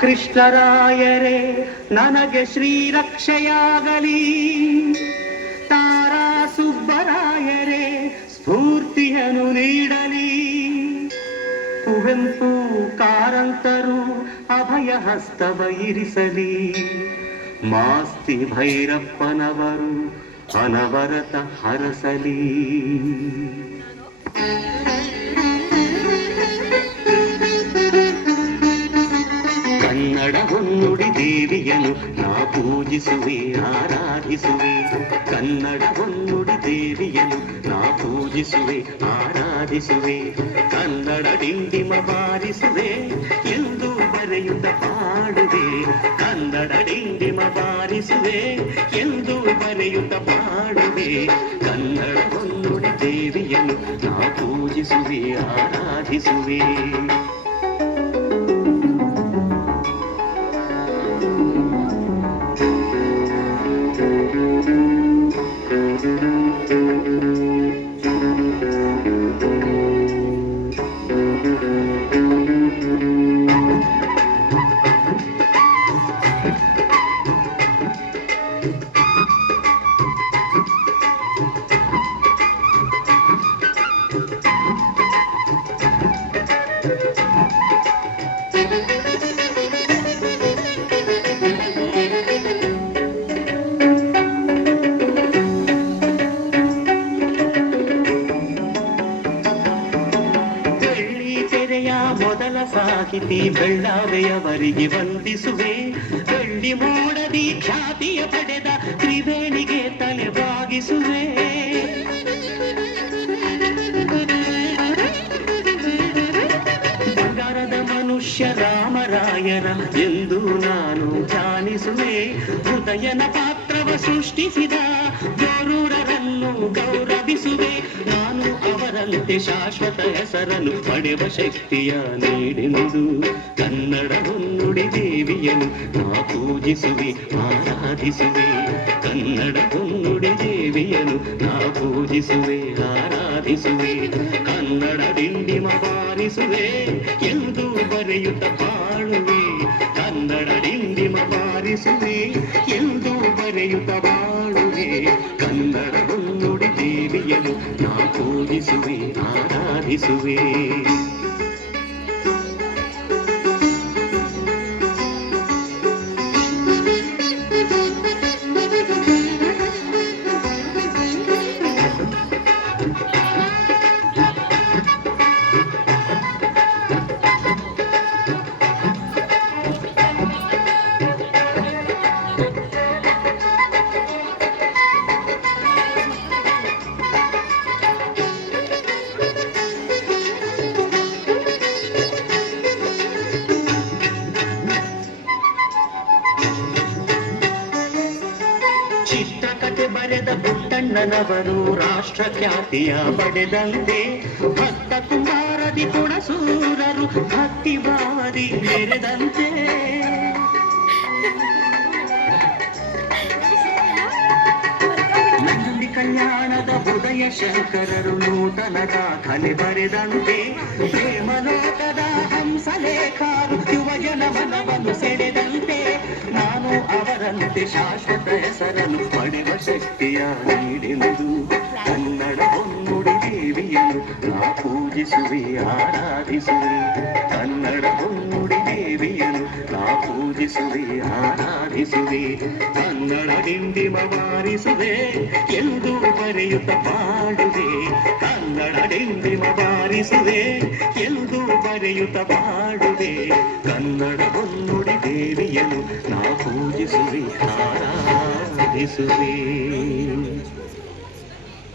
ಕೃಷ್ಣರಾಯರೇ ನನಗೆ ಶ್ರೀರಕ್ಷೆಯಾಗಲಿ. ತಾರಾ ಸುಬ್ಬರಾಯರೇ ಸ್ಫೂರ್ತಿಯನ್ನು ನೀಡಲಿ. ಕುವೆಂಪು, ಕಾರಂತರು ಅಭಯ ಹಸ್ತವ ಇರಿಸಲಿ. ಮಾಸ್ತಿ ಭೈರಪ್ಪನವರು ಅನವರತ ಹರಸಲಿ. ನಾ ಪೂಜಿಸುವೆ ಆರಾಧಿಸುವೆ ಕನ್ನಡ ಹೊನ್ನುಡಿ ದೇವಿಯನು ನಾ ಪೂಜಿಸುವೆ ಆರಾಧಿಸುವೆ ಕನ್ನಡ ಡಿಂಡಿಮ ಬಾರಿಸುವೆ ಎಂದು ಬರೆಯುತ್ತ ಪಾಡುವೆ ಕನ್ನಡ ಡಿಂಡಿಮ ಬಾರಿಸುವೆ ಎಂದು ಬರೆಯುತ್ತ ಪಾಡುವೆ ಕನ್ನಡ ಹೊನ್ನುಡಿ ದೇವಿಯನು ನಾ ಪೂಜಿಸುವೆ ಆರಾಧಿಸುವೆ ಸಾಹಿತಿ ಬೆಳ್ಳಾವೆಯವರಿಗೆ ವಂದಿಸುವೆ. ಬೆಳ್ಳಿ ಮೂಡದಿ ಖ್ಯಾತಿಯ ಪಡೆದ ತ್ರಿವೇಣಿಗೆ ತಲೆ ಬಾಗಿಸುವೆ. ಬಂಗಾರದ ಮನುಷ್ಯ ರಾಮರಾಯನ ಎಂದು ನಾನು ಧ್ಯಾನಿಸುವೆ ಹೃದಯನ ಪಾತ್ರವ ಸೃಷ್ಟಿಸಿದ ಗರುಡರನ್ನು ಗೌರವಿಸುವೆ. ನಾನು ಅವರಂತೆ ಶಾಶ್ವತ ಹೆಸರನ್ನು, ಪಡೆವ ಶಕ್ತಿಯ ನೀಡೆಂದು. ಕನ್ನಡ ಹೊನ್ನುಡಿ ದೇವಿಯನು ನಾ ಪೂಜಿಸುವೆ, ಆರಾಧಿಸುವೆ. ಕನ್ನಡ ಹೊನ್ನುಡಿ ದೇವಿಯನು ನಾ ಪೂಜಿಸುವೆ, ಆರಾಧಿಸುವೆ. ಕನ್ನಡ ಡಿಂಡಿಮ ಬಾರಿಸುವೆ ಎಂದು ಬರೆಯುತ್ತ ಬಾಳುವೆ. ಕನ್ನಡ ಡಿಂಡಿಮ ಬಾರಿಸುವೆ ಎಂದು ಬರೆಯುತ್ತ ಬಾಳುವೆ. ಆರಾಧಿಸುವೆ ಚಿತ್ರಕಥೆ ಬರೆದ ಪುಟ್ಟಣ್ಣನವರು ರಾಷ್ಟ್ರ ಖ್ಯಾತಿಯ ಪಡೆದಂತೆ ಭಕ್ತ ಕುಮಾರದಿ ಗುಣಸೂರರು ಭಕ್ತಿ ಬಾರಿ ಮೆರೆದಂತೆ ಕಲ್ಯಾಣದ ಉದಯ ಶಂಕರರು ನೂತನ ದಾಖಲೆ ಬರೆದಂತೆ ಪ್ರೇಮಲೋಕದ ಅವರಂತೆ ಶಾಶ್ವತ ಹೆಸರನ್ನು ಪಡೆವ ಶಕ್ತಿಯ ನೀಡೆಂದು ಕನ್ನಡ ಹೊನ್ನುಡಿ ದೇವಿಯನ್ನು ನಾ ಪೂಜಿಸುವೆ, ಆರಾಧಿಸುವೆ. ಕನ್ನಡ ಹೊನ್ನುಡಿ ದೇವಿಯನ್ನು ನಾ ಪೂಜಿಸುವೆ, ಆರಾಧಿಸುವೆ. ಕನ್ನಡ ಡಿಂಡಿಮ ಬಾರಿಸುವೆ, ಎಂದು ಬರೆಯುತ್ತ ಪಾಡುವೆ. ಕನ್ನಡ ಡಿಂಡಿಮ ಬಾರಿಸುವೆ, ಎಂದು ಬರೆಯುತ್ತ ಪಾಡುವೆ. ಕನ್ನಡ ಹೊನ್ನುಡಿ ದೇವಿಯನ್ನು ನಾ ಪೂಜಿಸುವೆ ಆರಾಧಿಸುವೆ